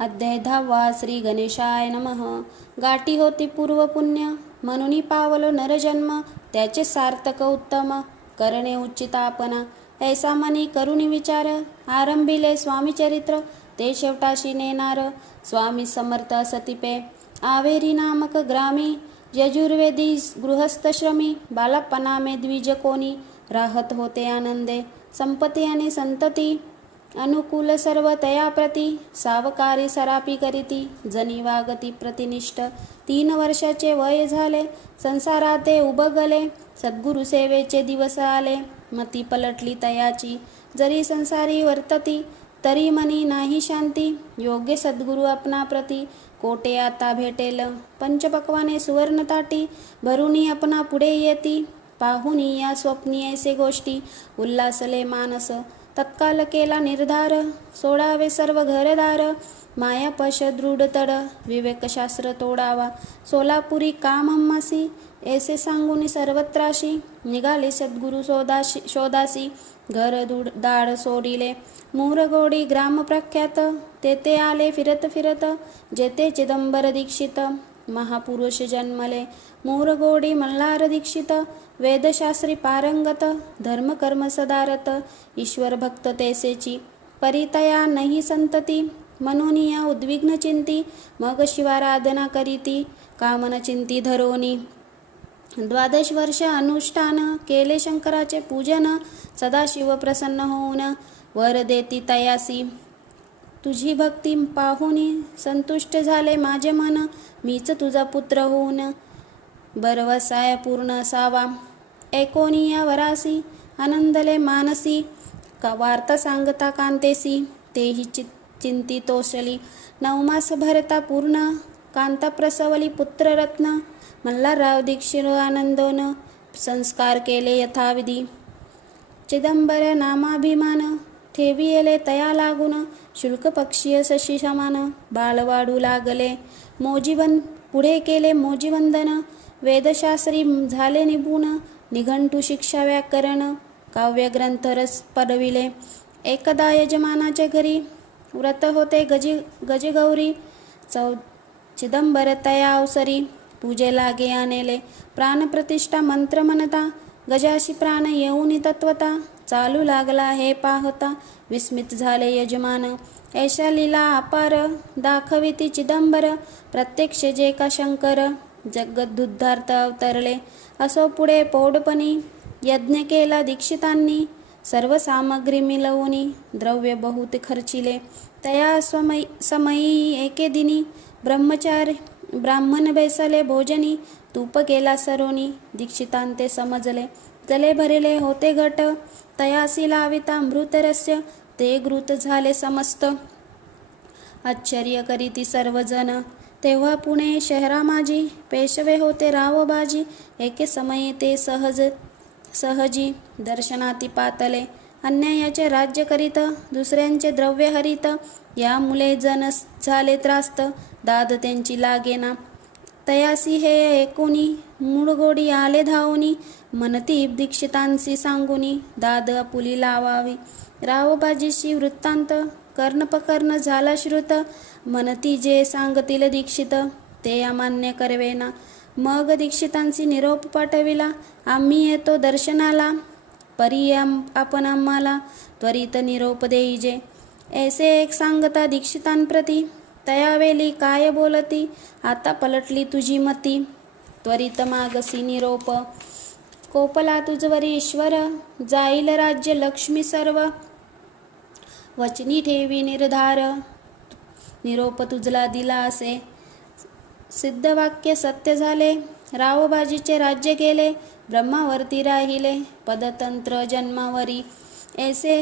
अध्याय 10 श्री गणेशाय नमः. गाठी होती पूर्व पुण्य, म्हणून पावलो नरजन्म. त्याचे सार्थक उत्तम, करणे उचित आपणा. ऐसा मनी करुणी विचार, आरंभिले स्वामी चरित्र. ते शेवटाशी नेणार, स्वामी समर्थ सतिपे. आवेरी नामक ग्रामी, यजुर्वेदी गृहस्थश्रमी. बालपणा में द्विज कोणी, राहत होते आनंदे. संपत्ती आणि संतती, अनुकूल सर्व तया प्रती. सावकारी सरापी करीती, जनी वागती प्रतिनिष्ठ. 3 वर्षाचे वय झाले, संसारात ते उबगले. सद्गुरु सेवेचे दिवस आले, मती पलटली तयाची. जरी संसारी वर्तती, तरी मनी नाही शांती. योग्य सद्गुरु आपणा प्रती, कोटे आता भेटेल. पंचपक्वाने सुवर्ण ताटी, भरुनी आपणा पुढे येती. पाहुनी या स्वप्नी ऐसे गोष्टी, उल्हासले मानस. तत्काल केला निर्धार, सोडावे सर्व घरदार. मायापश दृढ तड, विवेकशास्त्र तोडावा. सोलापुरी कामम्मासी, ऐसे सांगून सर्वत्राशी. निघाले सद्गुरु शोधासी, घर दाड सोडिले. मुरगोडी ग्राम प्रख्यात, तेथे आले फिरत फिरत. जेथे चिदंबर दीक्षित, महापुरुष जन्मले. मुरगोडी मल्हार दीक्षित, वेदशास्त्री पारंगत. धर्मकर्म सदारत, ईश्वर भक्त तेसेची. परितया नाही संतती, म्हणून या उद्विग्न चिंती. मग शिवाराधना करीती, कामन चिंती धरोनी. 12 वर्ष अनुष्ठान, केले शंकराचे पूजन. सदाशिव प्रसन्न होऊन, वर देती तयासी. तुझी भक्ती पाहुनी, संतुष्ट झाले माझे मन. मीच तुझा पुत्र होऊन, बरवसाय पूर्ण असावा. ऐकोनी या वरासी, आनंदले मानसी. वार्ता सांगता कांतेसी, तेही चिंती तोषली. 9 मास भरता पूर्ण, कांता प्रसवली पुत्ररत्न. मल्हारराव दीक्षित आनंदोन, संस्कार केले यथाविधी. चिदंबर नामाभिमान, ठेविले तया लागून. शुल्क पक्षीय शशी समान, बाळ वाढू लागले. पुढे केले मोजीवंदन. वेदशास्त्री झाले निपुण, निघंटू शिक्षा व्याकरण. काव्यग्रंथ रस पडविले. एकदा यजमानाच्या घरी, व्रत होते गजगौरी. चिदंबर तया अवसरी, पूजे लागे आणले. प्राणप्रतिष्ठा मंत्र म्हणता, गजाशी प्राण येऊनी तत्वता. चालू लागला हे पाहता, विस्मित झाले यजमान. ऐशा लीला अपार, दाखविती चिदंबर. प्रत्यक्ष जे का शंकर, जगदुद्धार्थ अवतरले. असो पुढे पौडपणी, यज्ञ केला दीक्षितांनी. सर्व सामग्री मिळवूनी, द्रव्य बहुत खर्चिले. तया समयी एके दिनी, ब्राह्मण बैसले भोजनी. तूप केला सरोनी, दीक्षितांते समजले. जले भरले होते घट, तयासी लाविता मृतरस्य. ते घृत झाले समस्त, आश्चर्य करीती सर्वजण. तेव्हा पुणे शहरा माझी, पेशवे होते रावबाजी. एके समयी ते सहजी, दर्शनाती पातले. अन्यायाचे राज्य करीत, दुसऱ्यांचे द्रव्य हरित. या मुले जन झाले त्रास्त, दाद त्यांची लागेना. तयासी हे ऐकुनी, मुळगोडी आले धावूनी. म्हणती दीक्षितांसी सांगुनी, दाद आपुली लावावी. रावबाजीशी वृत्तांत, कर्णपकर्ण झाला श्रुत. म्हणती जे सांगतील दीक्षित, ते अमान्य करवेना. मग दीक्षितांची निरोप पाठविला, आम्ही येतो दर्शनाला. परी आपण आम्हाला, त्वरित निरोप देईजे. ऐसे एक सांगता दीक्षितांप्रती, तयावेली काय बोलती. आता पलटली तुझी मती, त्वरित मागसी निरोप. कोपला तुझवरी ईश्वर, जाईल राज्य लक्ष्मी सर्व. वचनी ठेवी निर्धार, निरोप तुझला दिला असे. सिद्ध वाक्य सत्य झाले, रावबाजीचे राज्य केले. ब्रह्मावरती राहिले, पदतंत्र जन्मावरी. ऐसे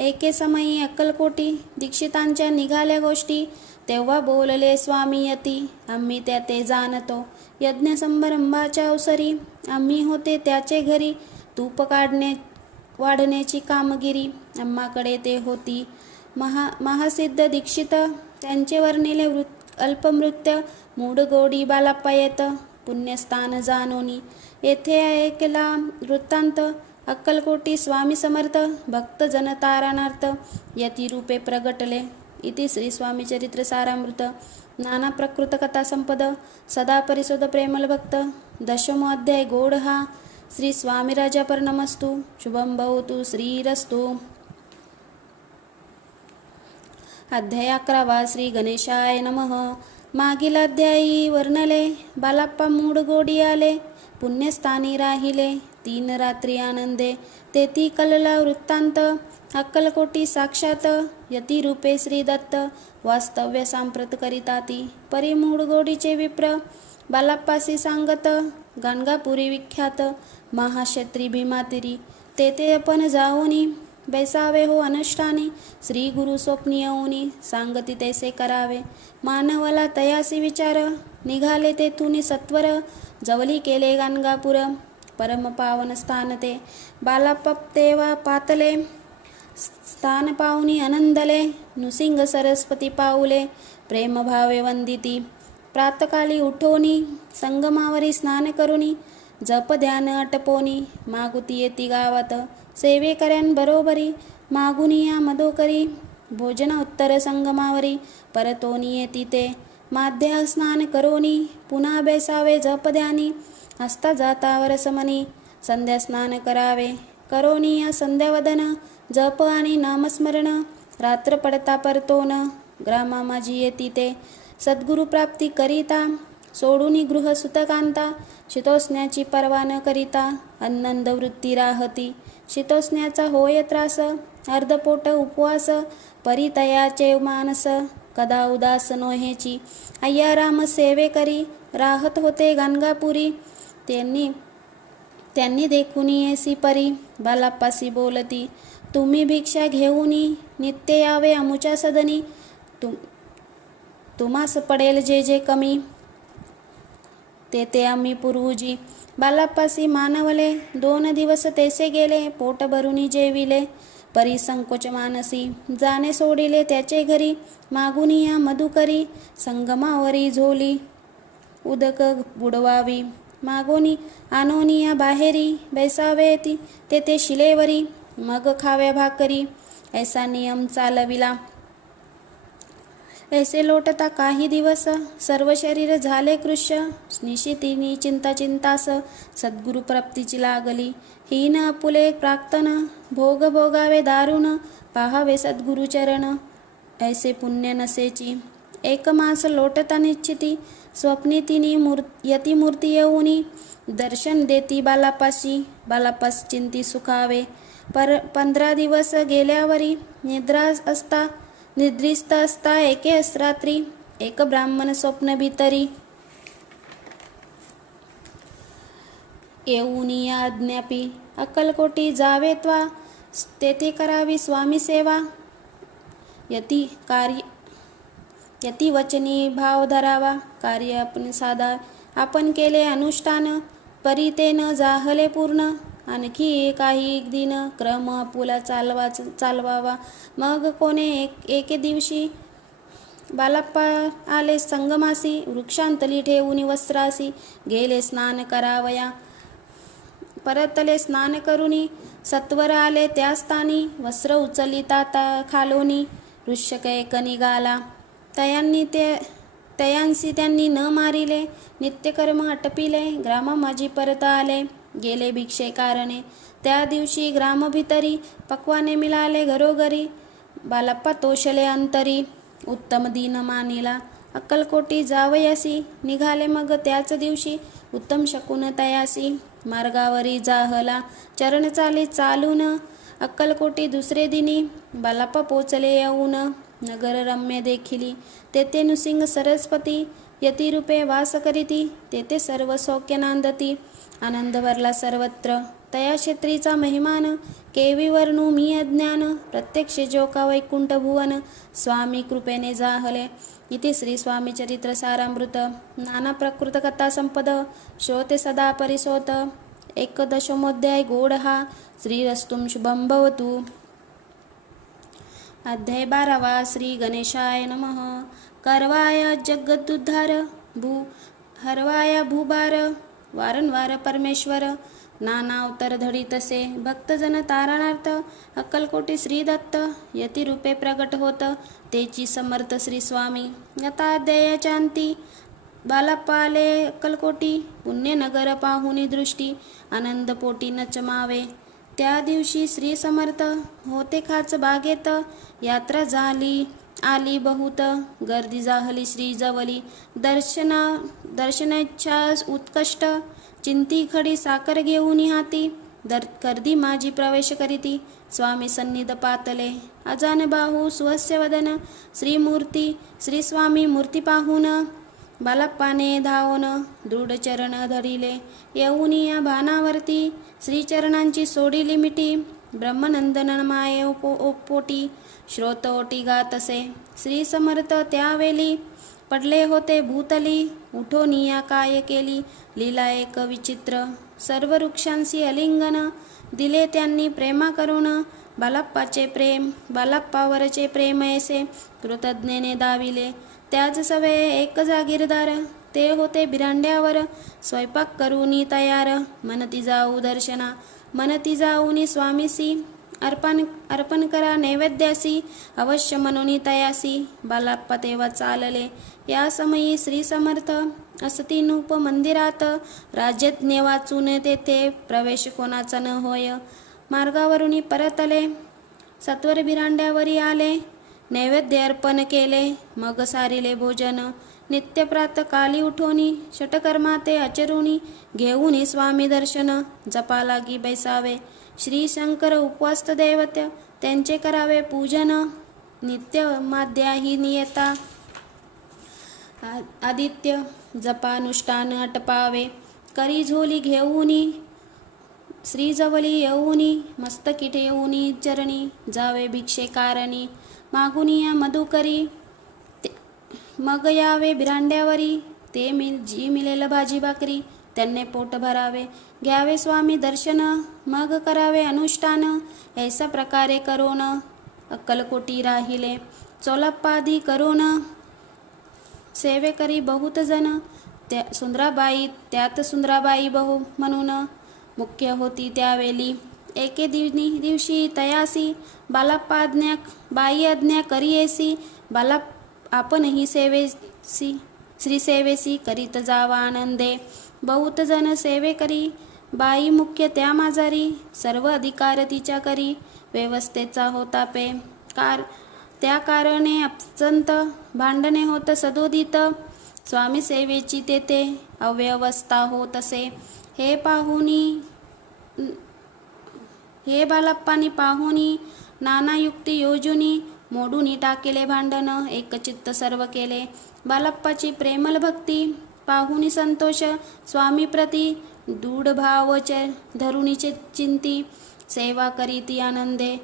एके समयी अक्कलकोटी, दीक्षितांच्या निघाल्या गोष्टी. तेव्हा बोलले स्वामी यती, आम्ही त्या ते जाणतो. यज्ञ समारंभाच्या अवसरी, आम्ही होते त्याचे घरी. तूप वाढण्याची कामगिरी, आम्हाकडे ते होती. महासिद्ध दीक्षित, त्यांचे वर्णिले अल्पमृत्य. मूढगोडी बालाप्पा येत, पुण्यस्थान जानोनी. येथे ऐकला वृत्तांत, अक्कलकोटी स्वामी समर्थ. भक्त जन तारणार्थ, यतिरूपे प्रगटले. इति श्री स्वामी चरित्र सारामृत नाना प्रकृत कथा संपद सदा परिशोध प्रेमल भक्त दशमो अध्याय गोड हा श्री स्वामी राजापर नमस्तु शुभम भवतु श्रीरस्तु. अध्याय 11 श्री गणेशाय नमः. मागील अध्यायी वर्णले बालाप्पा मूड गोडी आले पुण्यस्थानी राहिले 3 रात्री आनंदे तेथी कलला वृत्तांत अक्कलकोटी साक्षात यती रूपे श्री दत्त वास्तव्य सांप्रत करिताती परी मूड गोडीचे विप्र बालाप्पासी सांगत गाणगापुरी विख्यात महाक्षत्री भीमातिरी तेथे आपण जाऊनी बैसावे हो अनुष्ठानी श्री गुरु स्वप्नी येऊनी सांगती तैसे करावे मानवाला तयासी विचार निघाले तेथून सत्वर जवली केले गाणगापूर परम पावन स्थान ते बालाप्पा तेव्हा पातले स्थान पाहुनी आनंदले नृसिंह सरस्वती पाऊले प्रेमभावे वंदिती प्रातकाली उठोनी संगमावरी स्नान करुनी जप ध्यान अटपोनी मागुती येती गावात सेवेकऱ्यां बरोबरी मागुनिया मधोकरी भोजन उत्तर संगमावरी परतोनी येती ते माध्या स्नान करोनी पुन्हा बेसावे जप ध्यानी हस्ता जातावर समनी संध्या स्नान करावे करोनी या संध्यावदन जप आणि नामस्मरण रात्र पडता परतोन ग्रामा माझी येती ते सद्गुरु प्राप्ती करिता सोडूनी गृह सुतकांता शीतोष्ण्याची पर्वा न करिता आनंद वृत्ती राहती शीतोष्ण्याचा होय त्रास अर्धपोट उपवास परितयाचे मानस कदा उदास नोहेची अय्या राम सेवे करी राहत होते गाणगापुरी त्यांनी देखुनी येसी परी बालाप्पासी बोलती तुम्ही भिक्षा घेऊनी नित्य यावे अमुच्या सदनी तुम्हास पडेल जे जे कमी ते आम्ही पूर्वजी बालाप्पासी मानवले 2 दिवस तेसे गेले पोट भरुनी जेविले परी संकोच मानसी जाणे सोडिले त्याचे घरी मागुनी या मधुकरी संगमावरी झोली उदक बुडवावी मागोनी आनोनी या बाहेरी बैसावे तेथे शिलेवरी मग खाव्या भाकरी ऐसा नियम चालविला ऐसे लोटता काही दिवस सर्व शरीर झाले कृश निशितीनी चिंतास सद्गुरु प्राप्तीची लागली हीन आपुले प्राक्तन भोग भोगावे दारुण पाहावे सद्गुरु चरण ऐसे पुण्य नसेची 1 मास लोटता निश्चिती स्वप्नी तिनी यती मूर्ती येऊनी दर्शन देती बालापास चिंती सुखावे 15 दिवस गेल्यावरी निद्रिस्त असता एके रात्री एक ब्राह्मण स्वप्न भीतरी येऊनी या अज्ञापी अक्कलकोटी जावे त्वा तेथे करावी स्वामी सेवा यती वचनी भाव धरावा कार्य आपण साधा आपण केले अनुष्ठान परी ते न जाहले पूर्ण आणखी काही दिन क्रम आपुला चालवावा मग कोणे एके दिवशी बालाप्पा आले संगमासी वृक्षांतली ठेवून वस्त्रासी गेले स्नान करावया परतले स्नान करुनी सत्वर आले त्या स्थानी वस्त्र उचलिता खालोनी ऋष्यक एक निघाला तयांसी त्यांनी न मारिले नित्यकर्म अटपिले ग्रामा माझी परत आले गेले भिक्षे कारणे त्या दिवशी ग्राम भितरी पक्वाने मिळाले घरोघरी बालाप्पा तोषले अंतरी उत्तम दिन मानिला अक्कलकोटी जावयासी निघाले मग त्याच दिवशी उत्तम शकुन तयासी मार्गावरी जाहला चरण चालून अक्कलकोटी दुसरे दिनी बालाप्पा पोचले येऊन नगर रम्य देखिली तेथे नृसिंह सरस्वती यतिरूपे वास करीती तेथे सर्व सौख्य नांदती आनंद भरला सर्वत्र तया क्षेत्रीचा महिमान केवी वर्णू मी अज्ञान प्रत्यक्ष जोका वैकुंठ भुवन स्वामी कृपेने जाहले इति श्री स्वामी चरित्र सारामृत नाना प्रकृत कथा संपद श्रोते सदा परिसोत 11 गोड हा श्रीरस्तुं शुभं भवतु. अध्याय 12 श्री गणेशाय नमः. करवाया जगदुद्धार हरवाया भूभार वारंवार परमेश्वर नाना अवतार धडी तसे भक्तजन तारणार्थ अक्कलकोटी श्री दत्त यती रूपे प्रगट होत तेची समर्थ श्री स्वामी यथा अध्यायाच्या अंती बालाप्पा आले अक्कलकोटी पुण्यनगर पाहुनी दृष्टी आनंद पोटी न चमावे. त्या दिवशी श्री समर्थ होते खाच बागेत यात्रा झाली आली बहुत गर्दी जाहली श्री जवली दर्शनेच्छा उत्कष्ट चिंती खडी साकर घेऊन हाती गर्दी माझी प्रवेश करीती स्वामी सन्निध पातले अजान बाहू सुहस्य वदन श्रीमूर्ती श्री स्वामी मूर्ती पाहून बालाप्पाने धावून दृढ चरण धरिले येऊन या भानावरती श्रीचरणांची सोडिली मिठी ब्रह्मनंदन माये पोटी श्रोत ओटी गातसे श्री समर्थ त्यावेळी पडले होते भूतली उठोनिया काय केली लीला एक विचित्र सर्व वृक्षांशी अलिंगन दिले त्यांनी प्रेमा करून बालाप्पाचे प्रेम बालाप्पावरचे प्रेम ऐसे कृतज्ञेने दाविले त्याच सवे एक जागीरदार ते होते बिरांड्यावर स्वयंपाक करूनी तयार मनती जाऊ दर्शना मनती जाऊनी स्वामीसी अर्पण करा नैवेद्यासी अवश्य मनोनी तयासी बालाप्पा तेव्हा चालले या समयी श्री समर्थ असती नूप मंदिरात राजज्ञ वाचून तेथे प्रवेश कोणाचा न होय मार्गावरून परतले सत्वर बिरांड्यावरी आले नैवेद्य अर्पण केले मग सारिले भोजन नित्य प्रातकाली उठोनी षटकर्मा ते आचरुनी घेऊनी स्वामी दर्शन जपा लागी बैसावे श्री शंकर उपवास्त दैवत्य त्यांचे करावे पूजन नित्य माध्याही नियता आदित्य जपानुष्ठान अटपावे करी झोली घेऊनी श्रीजवली येऊनी मस्तकी ठेऊनी चरणी जावे भिक्षे कारणी मागुनिया मधुकरी मग यावे बिरांड्यावरी ते जी मिळेल भाजी भाकरी त्यांनी पोट भरावे घ्यावे स्वामी दर्शन मग करावे अनुष्ठान ऐसा प्रकारे करून अक्कलकोटी राहिले चोलाप्पादी करून सेवे करी बहुत जण त्या सुंदराबाई त्यात सुंदराबाई बहु म्हणून मुख्य होती त्यावेळी एके दिवशी तयासी बालाप्पा आज्ञा बाई आज्ञा करियेसी बालाप्पा आपणही सेवेसी श्री सेवेसी करीत जावा आनंदे बहुत जण सेवे करी बाई मुख्य त्या माजारी सर्व अधिकार तिच्या करी व्यवस्थेचा होता पे त्या कारणे अत्यंत भांडणे होत सदोदित स्वामी सेवेची तेथे अव्यवस्था होत असे हे बालाप्पानी पाहुनी नाना युक्ती योजुनी मोडूनी टाकेले भांडण एकचित्त सर्व केले बालाप्पाची प्रेमल भक्ती पाहुनी संतोष स्वामी प्रती दृढ भाव धरुणीचे चिंती सेवा करीती आनंदे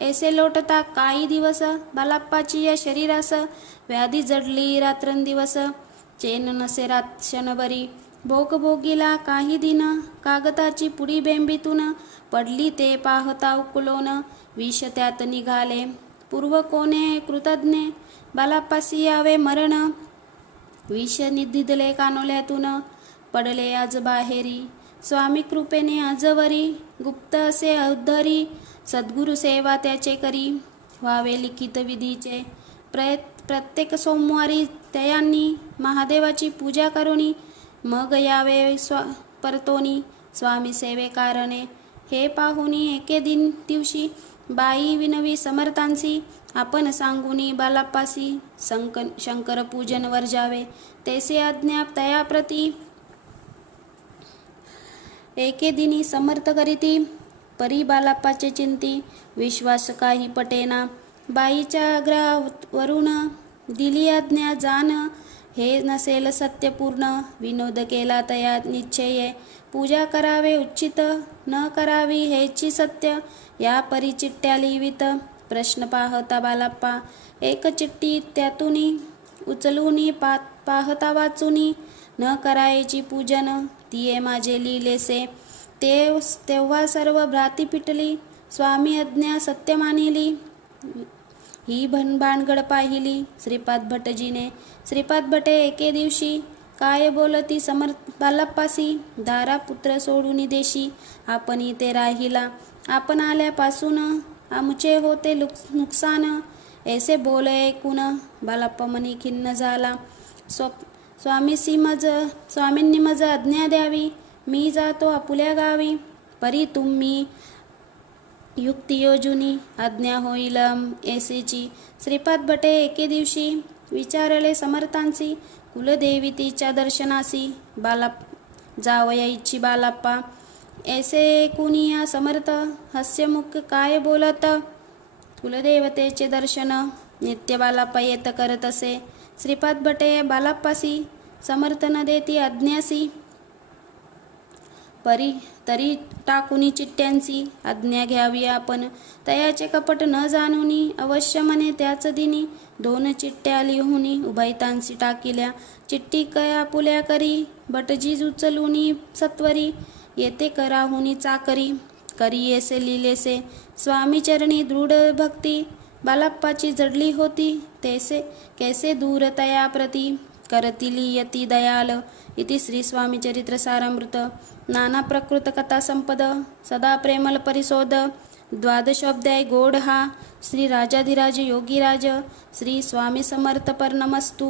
ऐसे लोटता काही दिवस बालाप्पाची या शरीरास व्याधी जडली रात्रंदिवस चेन नसे रात क्षणभरी भोग भोगीला काही दिन कागदाची पुडी बेंबीतून पडली ते पाहता उकलोन विष त्यात निघाले पूर्व कोणे कृतज्ञ बालाप्पासी यावे मरण विष निधिदले कानोल्यातून पडले आज बाहेरी स्वामी कृपेने आजवरी गुप्त असे उद्धरी सद्गुरु सेवा त्याचे करी व्हावे लिखित विधीचे प्रत्येक सोमवारी त्यांनी महादेवाची पूजा करुनी मग यावे परतोनी स्वामी सेवे कारणे हे पाहुनी एके दिवशी बाई विनवी समर्थांसी आपण सांगुनी बालाप्पासी शंकर पूजन वर्जावे तेसे आज्ञा तयाप्रती एके दिनी समर्थ करीती परी बालाप्पाचे चिंती विश्वास काही पटेना बाईच्या आग्रहावरून दिली आज्ञा जाण हे नसेल सत्यपूर्ण विनोद केला तया निश्चये पूजा करावे उचित न करावी हेची सत्य या परी चिठ्ठ्या लिहिवित प्रश्न पाहता बालाप्पा एक चिठ्ठी त्यातूनी उचलूनी पाहता वाचूनी न करायची पूजन तिये माझे लिहिलेसे तेव्हा सर्व भ्राती पिटली स्वामी आज्ञा सत्य मानिली ही भानगड पाहिली श्रीपाद भटजीने श्रीपाद भटे एके दिवशी काय बोलती समर्थ बालाप्पासी, दारा पुत्र सोडून देशी, आपण इथे राहिला. आपण आल्यापासून आमचे होते नुकसान. ऐसे बोल ऐकून बालाप्पा मनी खिन्न झाला. स्वामींनी मज आज्ञा द्यावी, मी जातो आपुल्या गावी. परी तुम्ही युक्ती योजुनी, आज्ञा होईल ऐसेची. श्रीपाद भटे एके दिवशी विचारले समर्थांची, कुलदेवी तिच्या दर्शनासी. जावयाची बालाप्पा ऐसे कुनिया समर्थ, हास्यमुख काय बोलत. कुलदेवतेचे दर्शन नित्य बालाप्पा येत करत असे. श्रीपाद भटे बालाप्पासी समर्थ न देती आज्ञासी. परी तरी टाकुनी चिठ्ठ्यांची, आज्ञा घ्यावी आपण. तयाचे कपट न जाणुनी, अवश्य मने त्याच दिनी. 2 चिठ्ठ्या लिहुनी उभयतांसी टाकिल्या. चिठ्ठी कया पुल्या करी, भटजी उचलुनी सत्वरी. येते कराहुनी चाकरी, करी येसे लिहिलेसे. स्वामी चरणी दृढ भक्ती, बालाप्पाची जडली होती. तैसे कैसे दूर तया प्रती, करतिली यती दयाल. इति श्री स्वामी चरित्र सारामृत. नाना प्रकृत कथा संपद, सदा प्रेमल परिशोध. 12 गोड हा. श्री राजाधिराज योगीराज, श्री स्वामी समर्थ पर नमस्तु.